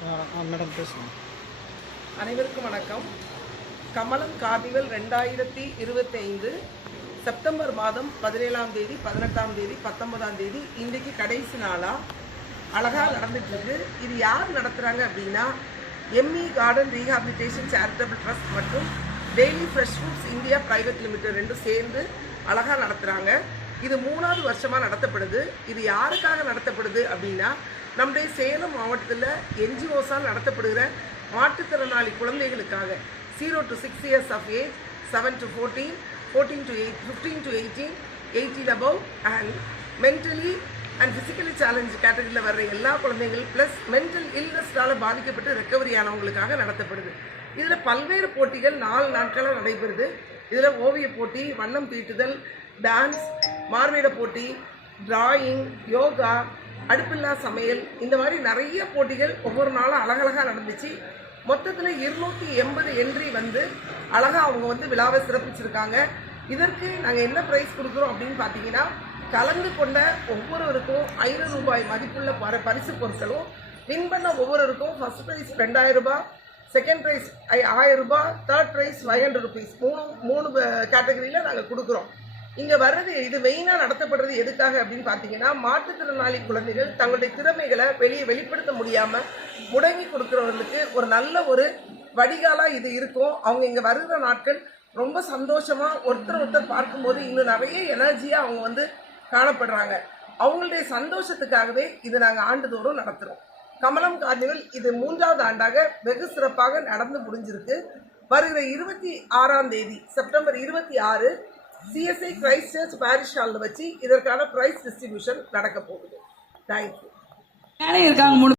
Madam பேசுங்க. அனைவருக்கும் வணக்கம். கமலம் கார்னிவல் 2025 செப்டம்பர் மாதம் 17ஆம் தேதி, 18ஆம் தேதி, 19ஆம் தேதி இன்றைக்கு கடைசி நாளாக அழகாக நடந்துட்டு இருக்கு. இது யார் நடத்துகிறாங்க அப்படின்னா ME garden rehabilitation charitable trust மற்றும் daily fresh foods India private limited ரெண்டும் சேர்ந்து அழகாக நடத்துகிறாங்க. இது 3வது வருஷமாக நடத்தப்படுது. இது யாருக்காக நடத்தப்படுது அப்படின்னா நம்முடைய சேலம் மாவட்டத்தில் என்ஜிஓஸால் நடத்தப்படுகிற மாற்றுத்திறனாளி குழந்தைகளுக்காக 0 to 6 years of age, 7 to 14, 14 to 8, 15 to 18, 18 above and mentally and physically challenged கேட்டகரியில் வர்ற எல்லா குழந்தைகள் ப்ளஸ் மென்டல் இல்னஸ்னால பாதிக்கப்பட்டு ரெக்கவரி ஆனவங்களுக்காக நடத்தப்படுது. இதில் பல்வேறு போட்டிகள் 4 நாட்களாக நடைபெறுது. இதில் ஓவிய போட்டி, வண்ணம் தீட்டுதல், டான்ஸ், மார்வேட போட்டி, டிராயிங், யோகா, அடுப்பில்லா சமையல், இந்த மாதிரி நிறைய போட்டிகள் ஒவ்வொரு நாளும் அழகழகாக நடந்துச்சு. மொத்தத்தில் 280 என்ட்ரி வந்து அழகாக அவங்க விழாவை சிறப்பிச்சிருக்காங்க. இதற்கு நாங்கள் என்ன ப்ரைஸ் கொடுக்குறோம் அப்படின்னு பார்த்தீங்கன்னா, கலந்து கொண்ட ஒவ்வொருவருக்கும் 500 ரூபாய் மதிப்புள்ள பரிசு பொருட்களும், வின் பண்ண ஒவ்வொருவருக்கும் ஃபர்ஸ்ட் ப்ரைஸ் 2000 ரூபாய், செகண்ட் ப்ரைஸ் 1000 ரூபாய், தேர்ட் ப்ரைஸ் 500 ருபீஸ், மூணு கேட்டகரியில் நாங்கள் கொடுக்குறோம். இங்கே வர்றது இது மெயினாக நடத்தப்படுறது எதுக்காக அப்படின்னு பார்த்தீங்கன்னா, மாற்றுத்திறனாளி குழந்தைகள் தங்களுடைய திறமைகளை வெளிப்படுத்த முடியாமல் முடங்கி கொடுக்குறவர்களுக்கு ஒரு நல்ல ஒரு வடிகாலாக இது இருக்கும். அவங்க இங்கே வருகிற நாட்கள் ரொம்ப சந்தோஷமாக ஒருத்தர் பார்க்கும்போது இன்னும் நிறைய எனர்ஜியாக அவங்க காணப்படுறாங்க. அவங்களுடைய சந்தோஷத்துக்காகவே இது நாங்கள் ஆண்டுதோறும் நடத்துகிறோம். கமலம் கார்னிவல் இது 3வது ஆண்டாக வெகு சிறப்பாக நடந்து முடிஞ்சிருக்கு. வருகிற 26ஆம் தேதி September 26 CSI Christ search parish ஹாலில் வச்சு இதற்கான பிரைஸ் டிஸ்ட்ரிபியூஷன் நடக்க போகுது. தேங்க்யூ.